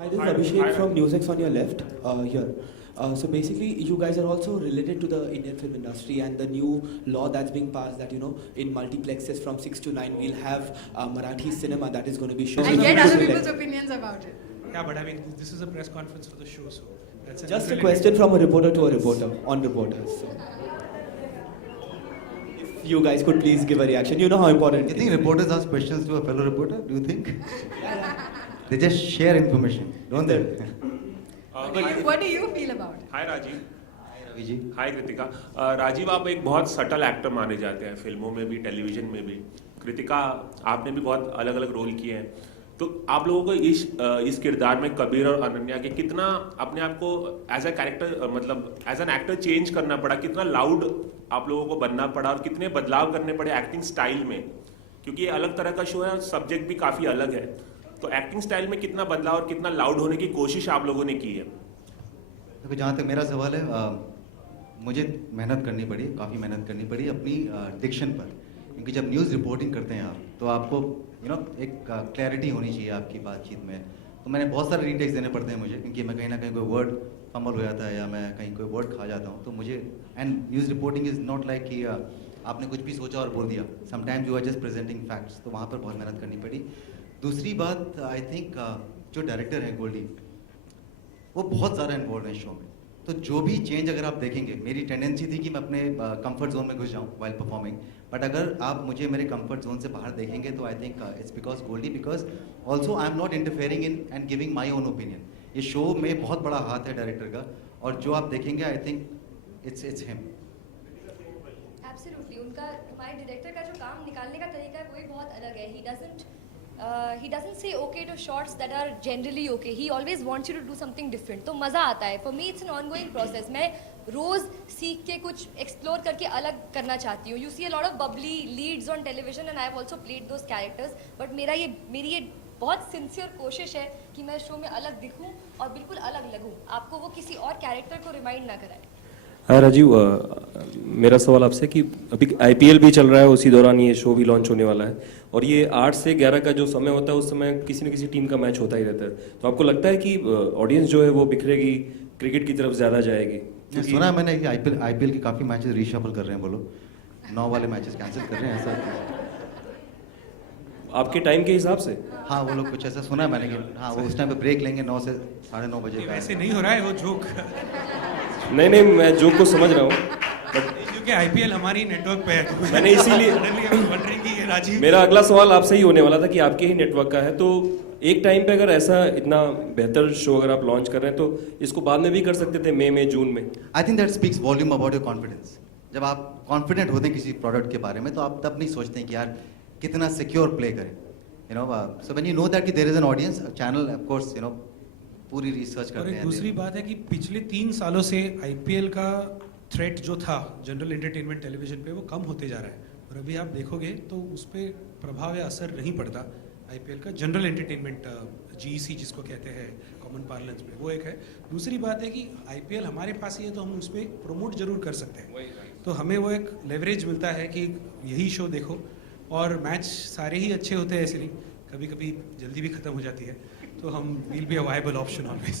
Hi, this is Abhishek from NewsX on your left, here. So basically, you guys are also related to the Indian film industry and the new law that's being passed that, in multiplexes from 6 to 9, we'll have Marathi cinema that is going to be shown. I get other people's opinions about it. Yeah, but I mean, this is a press conference for the show, so that's Just a question from a reporter to a reporter, on reporters. So. If you guys could please give a reaction. You know how important You it think is. reporters ask questions to a fellow reporter? Do you think? They just share information, don't they? What do you feel about it? Hi Rajiv. Hi, Ravi ji. हाय कृतिका। राजीव, आप एक बहुत subtle actor माने जाते हैं, फिल्मों में भी, television में भी। कृतिका, आपने भी बहुत अलग अलग रोल किए हैं, तो आप लोगों को इस किरदार में कबीर और अनन्या के कितना अपने आप को एज अ कैरेक्टर, मतलब एज एन एक्टर चेंज करना पड़ा, कितना लाउड आप लोगों को बनना पड़ा और कितने बदलाव करने पड़े एक्टिंग स्टाइल में, क्योंकि ये अलग तरह का शो है और सब्जेक्ट भी काफ़ी अलग है, तो एक्टिंग स्टाइल में कितना बदलाव और कितना लाउड होने की कोशिश आप लोगों ने की है? देखो, जहाँ तक मेरा सवाल है, मुझे मेहनत करनी पड़ी, काफ़ी मेहनत करनी पड़ी अपनी डिक्शन पर, क्योंकि जब न्यूज़ रिपोर्टिंग करते हैं आप, तो आपको एक क्लैरिटी होनी चाहिए आपकी बातचीत में। तो मैंने बहुत सारे रीटेक्स देने पड़ते हैं मुझे, क्योंकि मैं कहीं ना कहीं कोई वर्ड फंबल हो जाता है या मैं कहीं कोई वर्ड खा जाता हूँ, तो मुझे, and news reporting is not like कि आपने कुछ भी सोचा और बोल दिया, sometimes you are just presenting facts, तो वहाँ पर बहुत मेहनत करनी पड़ी। दूसरी बात, आई थिंक जो डायरेक्टर है गोल्डी, वो बहुत ज़्यादा इन्वॉल्व है शो में, तो जो भी चेंज अगर आप देखेंगे, मेरी टेंडेंसी थी कि मैं अपने कंफर्ट जोन में घुस जाऊँ वाइल परफॉर्मिंग, बट अगर आप मुझे मेरे कंफर्ट जोन से बाहर देखेंगे तो I think it's because Goldy, because also I am not interfering in and giving my own opinion. ये शो में बहुत बड़ा हाथ है डायरेक्टर का, और जो आप देखेंगे आई थिंक इट्स हिम। एब्सोल्युटली, उनका, हमारे डायरेक्टर का जो काम निकालने का तरीका है वो ही बहुत अलग है। he doesn't say okay to shots that are generally okay. He always wants you to do something different. तो मज़ा आता है. For me it's an ongoing process. मैं रोज़ सीख के कुछ एक्सप्लोर करके अलग करना चाहती हूँ. You see a lot of bubbly leads on television and I have also played those characters. But मेरी ये बहुत सिंसियर कोशिश है कि मैं शो में अलग दिखूँ और बिल्कुल अलग लगूँ. आपको वो किसी और कैरेक्टर को रिमाइंड ना कराए. हाँ राजीव, मेरा सवाल आपसे कि अभी आईपीएल भी चल रहा है, उसी दौरान ये शो भी लॉन्च होने वाला है, और ये 8 से 11 का जो समय होता है उस समय किसी न किसी टीम का मैच होता ही रहता है, तो आपको लगता है कि ऑडियंस जो है वो बिखरेगी, क्रिकेट की तरफ ज़्यादा जाएगी? सुना है मैंने कि आईपीएल के काफ़ी मैचेस रीशफल कर रहे हैं, बोलो 9 वाले मैचेस कैंसिल कर रहे हैं, ऐसा आपके टाइम के हिसाब से? हाँ, वो लोग कुछ ऐसा सुना है मैंने कि हाँ, वो उस टाइम पे ब्रेक लेंगे 9 से 9:30 बजे का। वैसे नहीं हो रहा है वो जोक। नहीं, मैं जोक को समझ रहा हूँ, क्योंकि आईपीएल हमारी नेटवर्क पे है, मैंने इसीलिए राजीव, मेरा अगला सवाल आपसे ही होने वाला था कि आपके ही नेटवर्क का है, तो एक टाइम पे अगर ऐसा इतना बेहतर शो अगर आप लॉन्च कर रहे हैं तो इसको बाद में भी कर सकते थे, मई में, जून में। I think that speaks volume about your confidence. जब आप कॉन्फिडेंट होते हैं किसी प्रोडक्ट के बारे में, तो आप तब नहीं सोचते हैं कि यार कितना सिक्योर प्ले करें, so when you know that कि there is an audience, channel of course पूरी रिसर्च करते हैं। दूसरी बात है कि पिछले 3 सालों से आईपीएल का थ्रेट जो था जनरल एंटरटेनमेंट टेलीविजन पे, वो कम होते जा रहा है, और अभी आप देखोगे तो उस पर प्रभाव या असर नहीं पड़ता आईपीएल का। जनरल एंटरटेनमेंट जीईसी जिसको कहते हैं कॉमन पार्लेंस में, वो एक है। दूसरी बात है कि आईपीएल हमारे पास ही है तो हम उस पर प्रमोट जरूर कर सकते हैं, तो हमें वो एक लेवरेज मिलता है कि यही शो देखो, और मैच सारे ही अच्छे होते हैं, ऐसे नहीं, कभी कभी जल्दी भी ख़त्म हो जाती है, तो हम will be a viable option always.